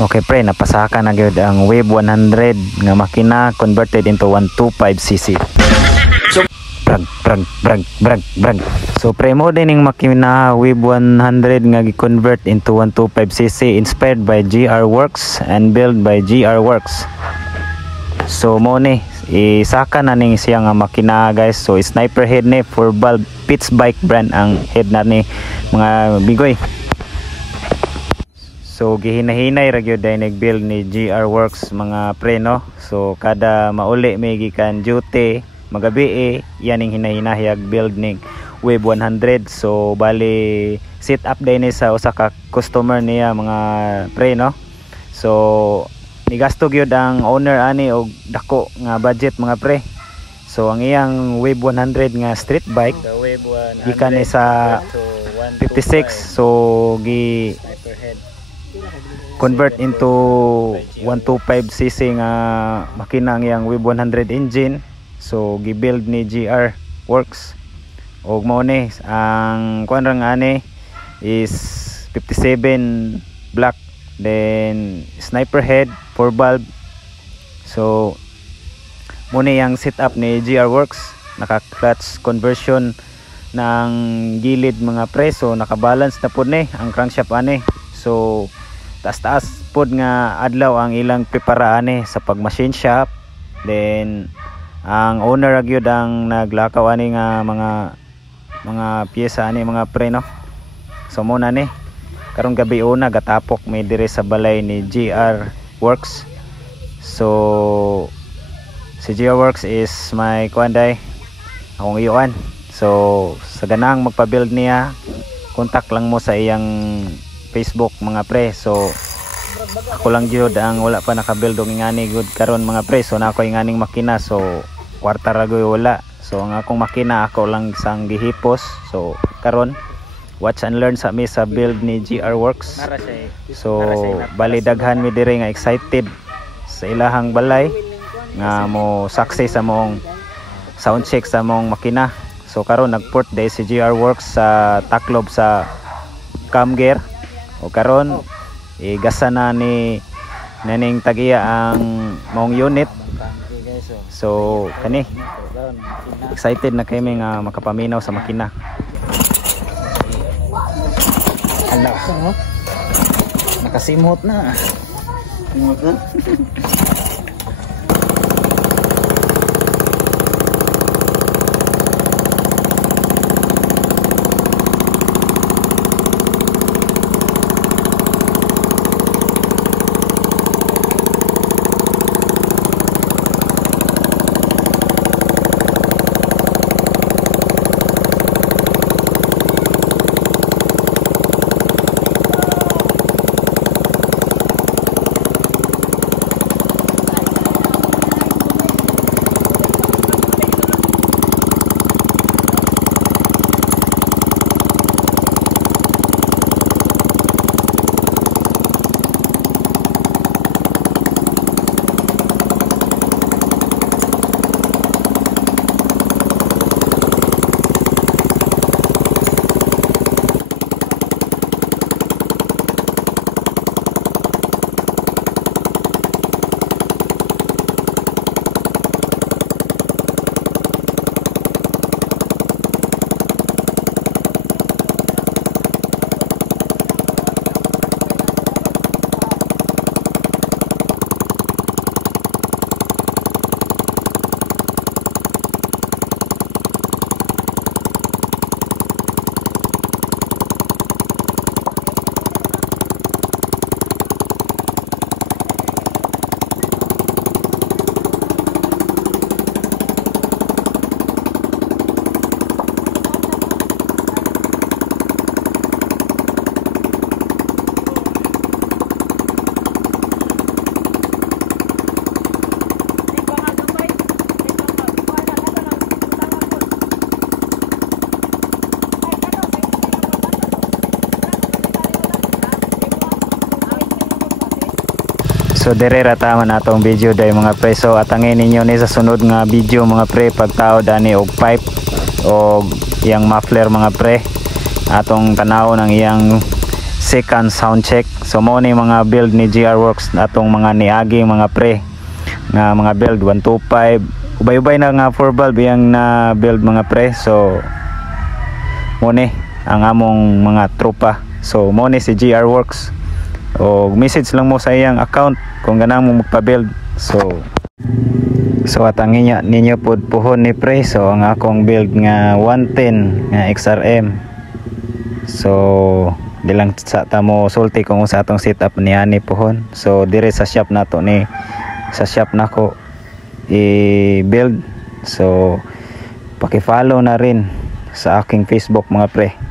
Okay pre, napasaka na gyud ang Wave 100 nga makina converted into 125cc. Brag. So pre, mo din yung makina Wave 100 nga gi-convert into 125cc, inspired by GR Works and built by GR Works. So mo ni isaka na ning siya nga makina guys. So sniper head ni for bulb Pitts Bike brand ang head na ni mga bigoy. So gihinahinay ra gyud nag-build ni GR Works mga pre no. So kada mauli may gikan duty magabi yaning hinahinahiyag build ning Wave 100. So bali set up day ni sa usa ka customer niya mga pre no. So nigasto gyud ang owner ani og dako nga budget mga pre. So ang iyang Wave 100 nga street bike gikan ni sa 56. So gi convert into 125cc nga makina ang iyang Wave 100 engine. So gi-build ni GR Works og mao ni ang kuan ra nga ani is 57 black, then sniper head 4 bulb. So mo ni ang setup ni GR Works, naka clutch conversion ng gilid mga preso, naka-balance na pud ni ang crankshaft ani. So taas pod nga adlaw ang ilang preparaan sa pag-machine shop. Then ang owner gyud ang naglakaw ani nga mga piyesa ani mga pre no. So mo na ni karong gabi una gatapok may dire sa balay ni GR Works. So si GR Works is my kuanday akong iyuan. So sa ganang magpa-build niya, contact lang mo sa iyang Facebook mga pre. So ako lang gyud ang wala pa naka-build og ingani good karon mga pre. So na ako inganing makina, so kwarta ra gyud wala. So ang akong makina ako lang sang gihipos. So karon watch and learn sa mi sa build ni GR Works. So bali daghan mi dire nga excited sa ilahang balay nga mo success sa mong sound check sa mong makina. So karon nagport day si GR Works sa Taclob sa Camgear. O karon igasa na ni naning tagiya ang mong unit. So kani excited na kami nga makapaminaw sa makina. Hala so nakasimot na. Simot na. So dire ra tama na atong video day mga pre. So atangin ninyo ni sa sunod nga video mga pre pagtaod ani og pipe og iyang muffler mga pre. Atong tanaw ng iyang second sound check. So mo ni mga build ni GR Works natong mga niagi mga pre nga mga build 125 ubay-ubay na nga 4 valve yang na build mga pre. So mo ni ang among mga tropa. So mo ni si GR Works, o message lang mo sa iyang account kung ganang mo magpa-build. So at ang ninyo pod puhon ni pre. So ang akong build nga 110 nga XRM. So di lang sa tamo sulti kung sa atong setup ni ani puhon. So dire sa shop nato ni sa shop nako i-build. So paki-follow na rin sa aking Facebook mga pre.